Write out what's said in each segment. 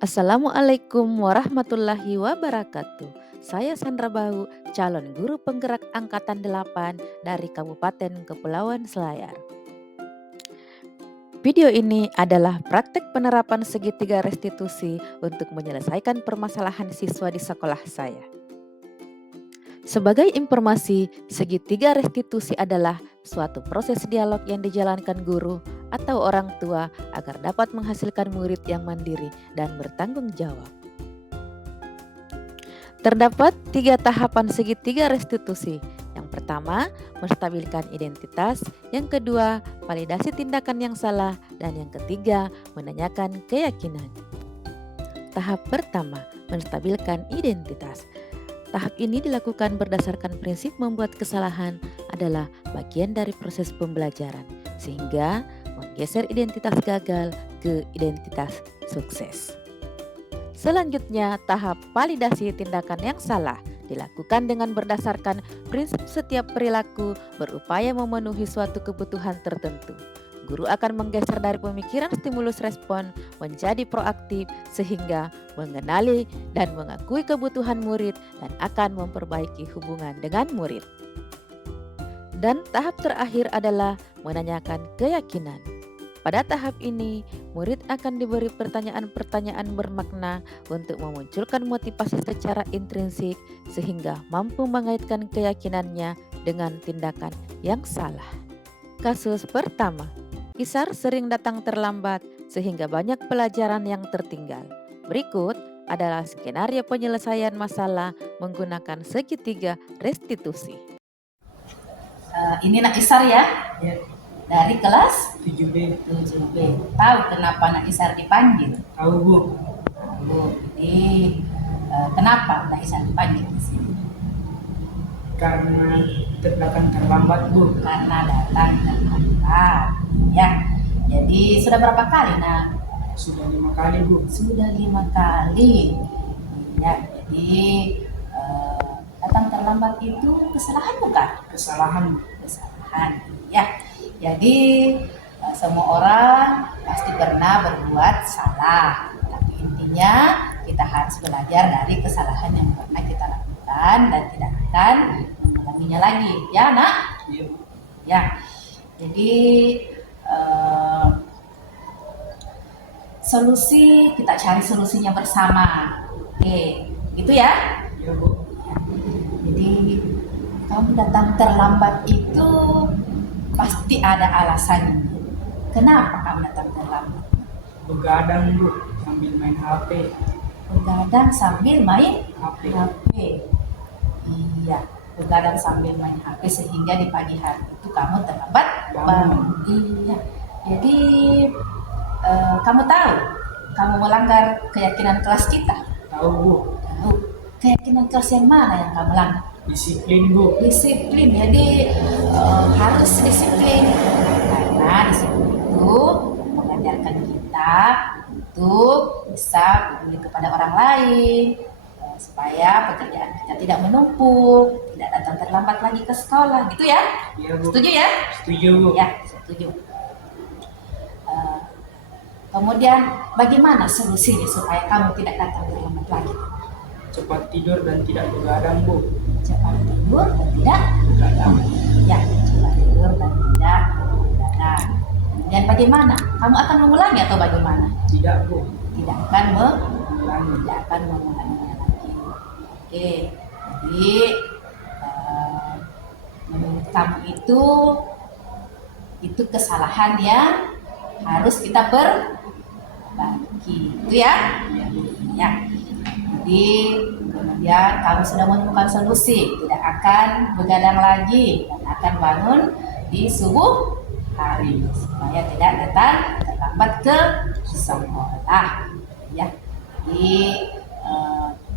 Assalamualaikum warahmatullahi wabarakatuh. Saya Sandra Bahu, calon guru penggerak Angkatan 8 dari Kabupaten Kepulauan Selayar. Video ini adalah praktek penerapan segitiga restitusi untuk menyelesaikan permasalahan siswa di sekolah saya. Sebagai informasi, segitiga restitusi adalah suatu proses dialog yang dijalankan guru atau orang tua agar dapat menghasilkan murid yang mandiri dan bertanggung jawab. Terdapat 3 tahapan segitiga restitusi. Yang pertama, menstabilkan identitas. Yang kedua, validasi tindakan yang salah. Dan yang ketiga, menanyakan keyakinan. Tahap pertama, menstabilkan identitas. Tahap ini dilakukan berdasarkan prinsip membuat kesalahan adalah bagian dari proses pembelajaran, sehingga menggeser identitas gagal ke identitas sukses. Selanjutnya, tahap validasi tindakan yang salah dilakukan dengan berdasarkan prinsip setiap perilaku berupaya memenuhi suatu kebutuhan tertentu. Guru akan menggeser dari pemikiran stimulus respon menjadi proaktif sehingga mengenali dan mengakui kebutuhan murid dan akan memperbaiki hubungan dengan murid. Dan tahap terakhir adalah menanyakan keyakinan. Pada tahap ini, murid akan diberi pertanyaan-pertanyaan bermakna untuk memunculkan motivasi secara intrinsik sehingga mampu mengaitkan keyakinannya dengan tindakan yang salah. Kasus pertama, Isar sering datang terlambat sehingga banyak pelajaran yang tertinggal. Berikut adalah skenario penyelesaian masalah menggunakan segitiga restitusi. Ini Nak Isar ya? Ya, Dari kelas 7B. 7B. Tahu kenapa Nak Isar dipanggil? Tahu Bu, Bu, jadi kenapa Nak Isar dipanggil di sini? karena datang terlambat Bu. Karena datang terlambat. Ya, jadi sudah berapa kali Nak? Sudah 5 kali Bu. Sudah 5 kali. Ya, jadi datang terlambat itu kesalahan bukan? Kesalahan Bu. Kesalahan. Ya, jadi semua orang pasti pernah berbuat salah. Tapi intinya kita harus belajar dari kesalahan yang pernah kita lakukan dan tidak akan mengulanginya lagi. Ya, Nak? Iya Bu. Ya. Jadi solusi kita cari solusinya bersama. Oke, gitu ya. Iya Bu. Jadi kamu datang terlambat itu pasti ada alasannya. Kenapa kamu datang terlambat? Begadang Bu, sambil main HP. Begadang sambil main HP. HP. Iya, begadang sambil main HP sehingga di pagi hari itu kamu terlambat bangun. Iya. Jadi kamu tahu kamu melanggar keyakinan kelas kita. Tahu Bu. Tahu. Keyakinan kelas yang mana yang kamu langgar? Disiplin Bu. Disiplin. Jadi harus disiplin karena disiplin itu mengajarkan kita untuk bisa peduli kepada orang lain, supaya pekerjaan kita tidak menumpuk, tidak datang terlambat lagi ke sekolah, gitu ya? Iya Bu. Setuju ya? Setuju Bu. Ya, setuju. Kemudian bagaimana solusinya supaya kamu tidak datang terlambat lagi? Cepat tidur dan tidak begadang Bu. Cepat tidur dan tidak Begadang. ya, cepat tidur dan tidak begadang. Kemudian bagaimana? Kamu akan mengulangi atau bagaimana? Tidak Bu. Tidak akan Ulangi. mengulanginya lagi. Oke, jadi menurut kamu itu kesalahan yang harus kita perbaiki, itu ya? Ya. Jadi kemudian kamu sudah menemukan solusi, tidak akan begadang lagi dan akan bangun di subuh hari supaya tidak datang terlambat ke sekolah. Ya, jadi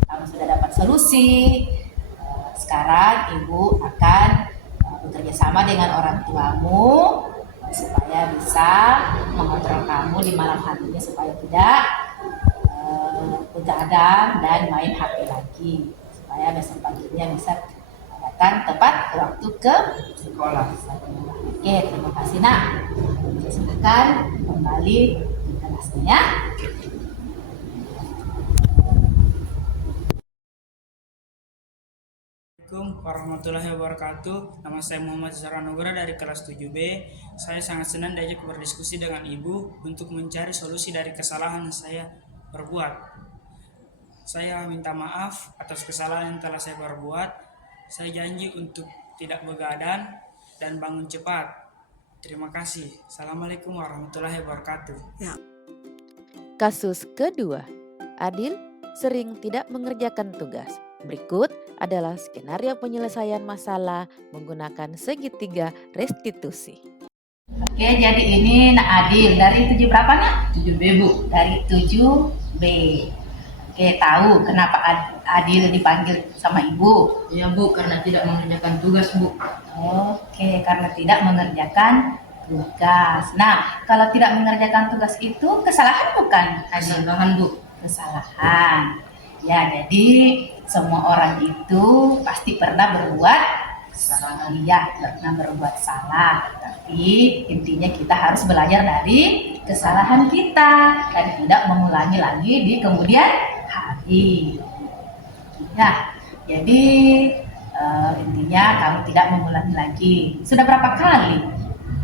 kamu sudah dapat solusi. Sekarang ibu akan bekerja sama dengan orang tuamu supaya bisa mengontrol kamu di malam harinya supaya tidak begadang dan main HP lagi, supaya besok paginya bisa datang tepat waktu ke sekolah. Oke, terima kasih nak. Silakan kembali ke kelasnya ya. Assalamualaikum warahmatullahi wabarakatuh. Nama saya Muhammad Zaranugra dari kelas 7B. Saya sangat senang diajak berdiskusi dengan Ibu untuk mencari solusi dari kesalahan yang saya perbuat. Saya minta maaf atas kesalahan yang telah saya perbuat. Saya janji untuk tidak begadang dan bangun cepat. Terima kasih. Assalamualaikum warahmatullahi wabarakatuh. Kasus kedua, Adil sering tidak mengerjakan tugas. Berikut adalah skenario penyelesaian masalah menggunakan segitiga restitusi. Oke, jadi ini nak Adil dari 7 berapa nak? 7B Bu. Dari 7B. Oke, tahu kenapa Adil dipanggil sama Ibu? Iya Bu, karena tidak mengerjakan tugas Bu. Oke, karena tidak mengerjakan tugas. Nah, kalau tidak mengerjakan tugas itu kesalahan bukan? Adil? Kesalahan Bu. Kesalahan. Ya, jadi semua orang itu pasti pernah berbuat kesalahan. Ya, pernah berbuat salah. Tapi intinya kita harus belajar dari kesalahan kita dan tidak mengulangi lagi di kemudian hari. Ya, jadi intinya kamu tidak mengulangi lagi. Sudah berapa kali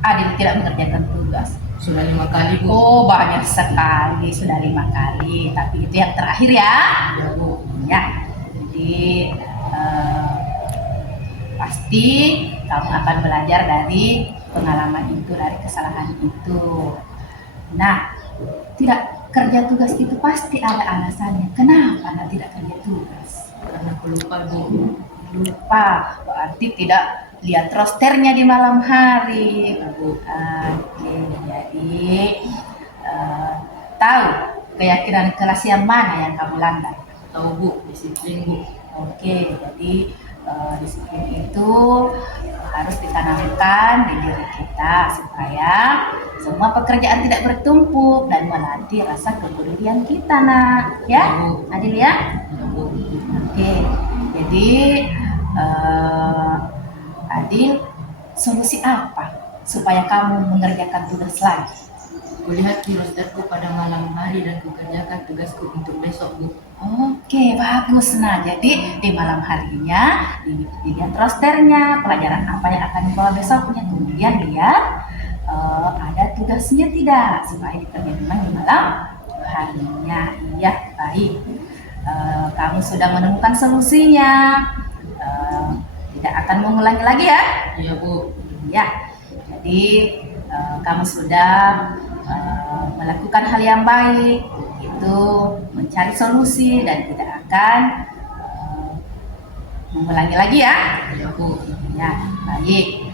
Adil tidak mengerjakan tugas? Sudah 5 kali Bu. Oh, banyak sekali, sudah 5 kali. Tapi itu yang terakhir ya. Iya Bu. Ya, jadi pasti kamu akan belajar dari pengalaman itu, dari kesalahan itu. Nah, tidak kerja tugas itu pasti ada alasannya. Kenapa Anda tidak kerja tugas? Karena aku lupa Bu. Lupa, berarti tidak lihat rosternya di malam hari. Bu. Oke, jadi tahu keyakinan kelas yang mana yang kamu landai? Tahu Bu, disiplin Bu. Oke, jadi disiplin itu harus ditanamkan di diri kita supaya semua pekerjaan tidak bertumpuk dan melatih rasa kepedulian kita, nak. Ya, Adil ya? Iya Bu. Oke, jadi Adil, solusi apa supaya kamu mengerjakan tugas lagi? Kulihat di rosterku pada malam hari dan kukerjakan tugasku untuk besok Bu. Oke, bagus. Nah, jadi di malam harinya dilihat rosternya, pelajaran apa yang akan dibawa besoknya. Kemudian lihat ada tugasnya tidak, supaya dikerjakan di malam harinya. Iya, baik. Kamu sudah menemukan solusinya. Tidak akan mengulangi lagi ya. Iya Bu. Ya, jadi kamu sudah melakukan hal yang baik, itu mencari solusi dan tidak akan mengulangi lagi ya. Iya Bu. Ya, baik.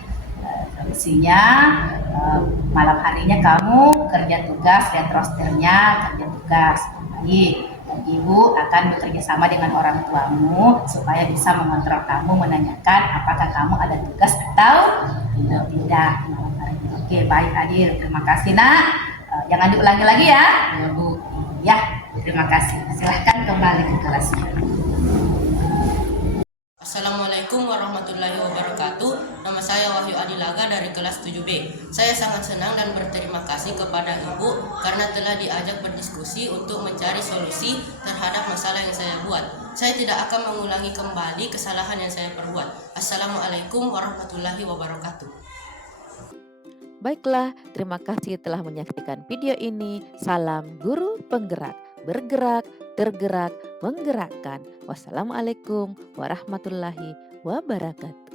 Solusinya malam harinya kamu kerja tugas, lihat rosternya, kerja tugas. Baik. Dan Ibu akan bekerja sama dengan orang tuamu supaya bisa mengontrol kamu, menanyakan apakah kamu ada tugas atau tidak malam hari. Oke, baik Adil. Terima kasih nak. Jangan diulangi lagi ya. Iya Bu. Ya, terima kasih. Silahkan kembali ke kelasnya. Assalamualaikum warahmatullahi wabarakatuh. Nama saya Wahyu Adilaga dari kelas 7B. Saya sangat senang dan berterima kasih kepada Ibu karena telah diajak berdiskusi untuk mencari solusi terhadap masalah yang saya buat. Saya tidak akan mengulangi kembali kesalahan yang saya perbuat. Assalamualaikum warahmatullahi wabarakatuh. Baiklah, terima kasih telah menyaksikan video ini. Salam guru penggerak, bergerak, tergerak, menggerakkan. Wassalamualaikum warahmatullahi wabarakatuh.